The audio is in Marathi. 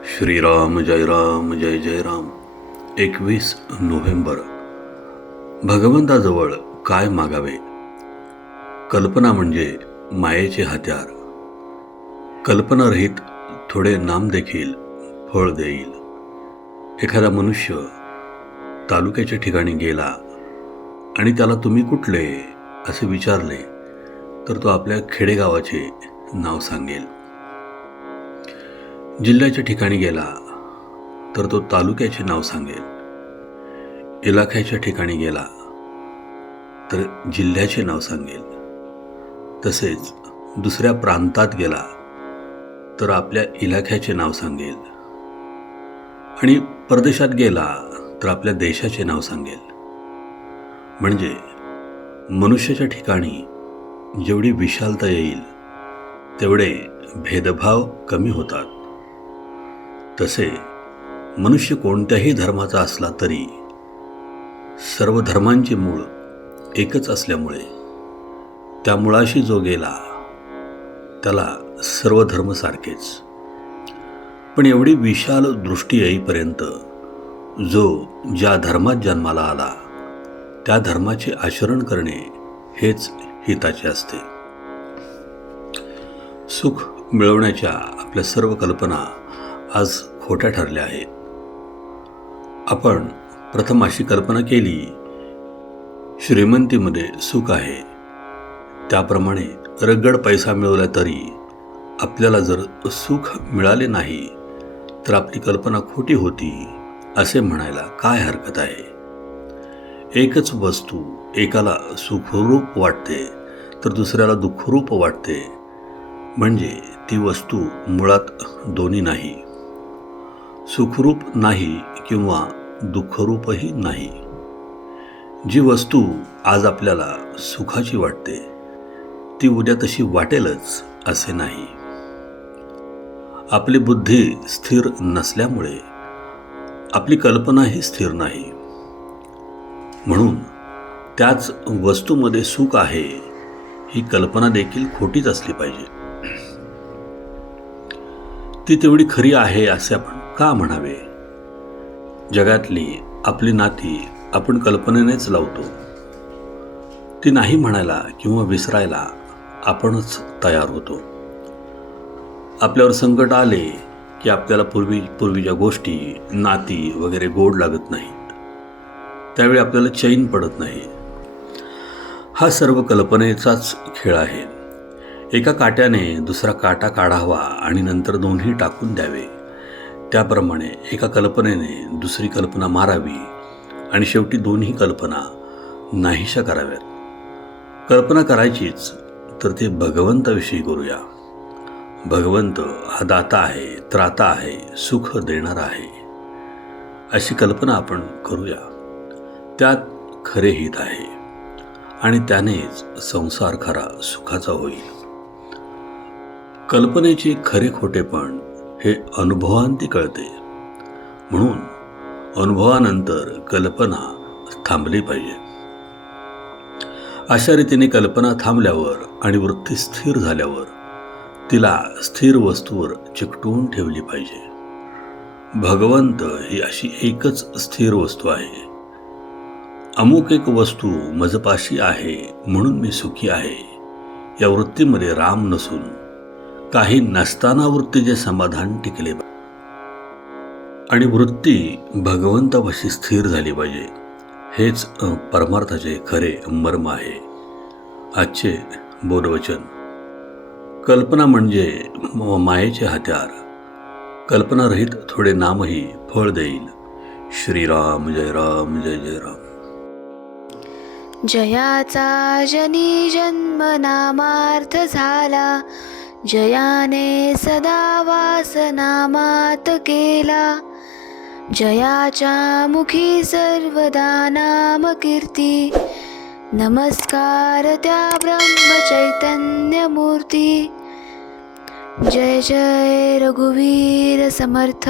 श्रीराम जय जय राम. 21 नोव्हेंबर. भगवंताजवळ काय मागावे? कल्पना म्हणजे मायेचे हत्यार. कल्पनारहित थोडे नाम देखील फळ देईल. एखादा मनुष्य तालुक्याच्या ठिकाणी गेला आणि त्याला तुम्ही कुठले असे विचारले तर तो आपल्या खेडेगावाचे नाव सांगेल. जिल्ह्याच्या ठिकाणी गेला तर तो तालुक्याचे नाव सांगेल. इलाख्याच्या ठिकाणी गेला तर जिल्ह्याचे नाव सांगेल. तसेच दुसऱ्या प्रांतात गेला तर आपल्या इलाख्याचे नाव सांगेल. आणि परदेशात गेला तर आपल्या देशाचे नाव सांगेल. म्हणजे मनुष्याच्या ठिकाणी जेवढी विशालता येईल तेवढे भेदभाव कमी होतात. तसे मनुष्य कोणत्याही धर्माचा असला तरी सर्व धर्मांचे मूळ एकच असल्यामुळे त्या मुळाशी जो गेला त्याला सर्व धर्म सारखेच. पण एवढी विशाल दृष्टी येईपर्यंत जो ज्या धर्मात जन्माला आला त्या धर्माचे आचरण करणे हेच हिताचे असते. सुख मिळवण्याच्या आपल्या सर्व कल्पना आज खोट्या ठरल्या आहेत. आपण प्रथम अशी कल्पना केली, श्रीमंतीमध्ये सुख आहे, त्याप्रमाणे रगड पैसा मिळवला तरी आपल्याला जर सुख मिळाले नाही तर आपली कल्पना खोटी होती असे म्हणायला काय हरकत आहे. एकच वस्तू एकाला सुखरूप वाटते तर दुसऱ्याला दुःखरूप वाटते, म्हणजे ती वस्तू मुळात दोन्ही नाही, सुखरूप नाही किंवा दुःखरूपही नाही. जी वस्तू आज आपल्याला सुखाची वाटते ती उद्या तशी वाटेलच असे नाही. आपली बुद्धी स्थिर नसल्यामुळे आपली कल्पनाही स्थिर नाही. म्हणून त्याच वस्तूमध्ये सुख आहे ही कल्पना देखील खोटीच असली पाहिजे. ती तेवढी खरी आहे असे आपण का म्हणावे? जगातली आपली नाती आपण कल्पनेनेच लावतो. ती नाही म्हणायला किंवा विसरायला आपणच तयार होतो. आपल्यावर संकट आले की आपल्याला पूर्वीच्या गोष्टी, नाती वगैरे गोड लागत नाहीत. त्यावेळी आपल्याला चैन पडत नाही. हा सर्व कल्पनेचाच खेळ आहे. एका काट्याने दुसरा काटा काढावा आणि नंतर दोन्ही टाकून द्यावे, त्याप्रमाणे एका कल्पनेने दुसरी कल्पना मारावी आणि शेवटी दोन्ही कल्पना नाहीशा कराव्यात. कल्पना करायचीच तर ते भगवंताविषयी करूया. भगवंत हा दाता आहे, त्राता आहे, सुख देणारा आहे अशी कल्पना आपण करूया. त्यात खरे हित आहे आणि त्यानेच संसार खरा सुखाचा होईल. कल्पनेचे खरे खोटेपण हे अनुभवांती कळते. म्हणून अनुभवानंतर कल्पना थांबली पाहिजे. अशा रीतीने कल्पना थांबल्यावर आणि वृत्ती स्थिर झाल्यावर तिला स्थिर वस्तूवर चिकटवून ठेवली पाहिजे. भगवंत ही अशी एकच स्थिर वस्तू आहे. अमुक एक वस्तू मजपाशी आहे म्हणून मी सुखी आहे या वृत्तीमध्ये राम नसून काही नसताना वृत्तीचे समाधान टिकले आणि वृत्ती भगवंतापाशी स्थिर झाली पाहिजे. हेच परमार्थाचे खरे मर्म आहे. आजचे बोधवचन. कल्पना म्हणजे मायेचे हत्यार. कल्पनारहित थोडे नामही फळ देईल. श्रीराम जय जय राम. जयाचा जनी जन्म नामार्थ झाला, जयाने सदा वास नामात केला. जयाच्या मुखी सर्वदा नाम कीर्ती, नमस्कार त्या ब्रह्मचैतन्य मूर्ती. जय जय रघुवीर समर्थ.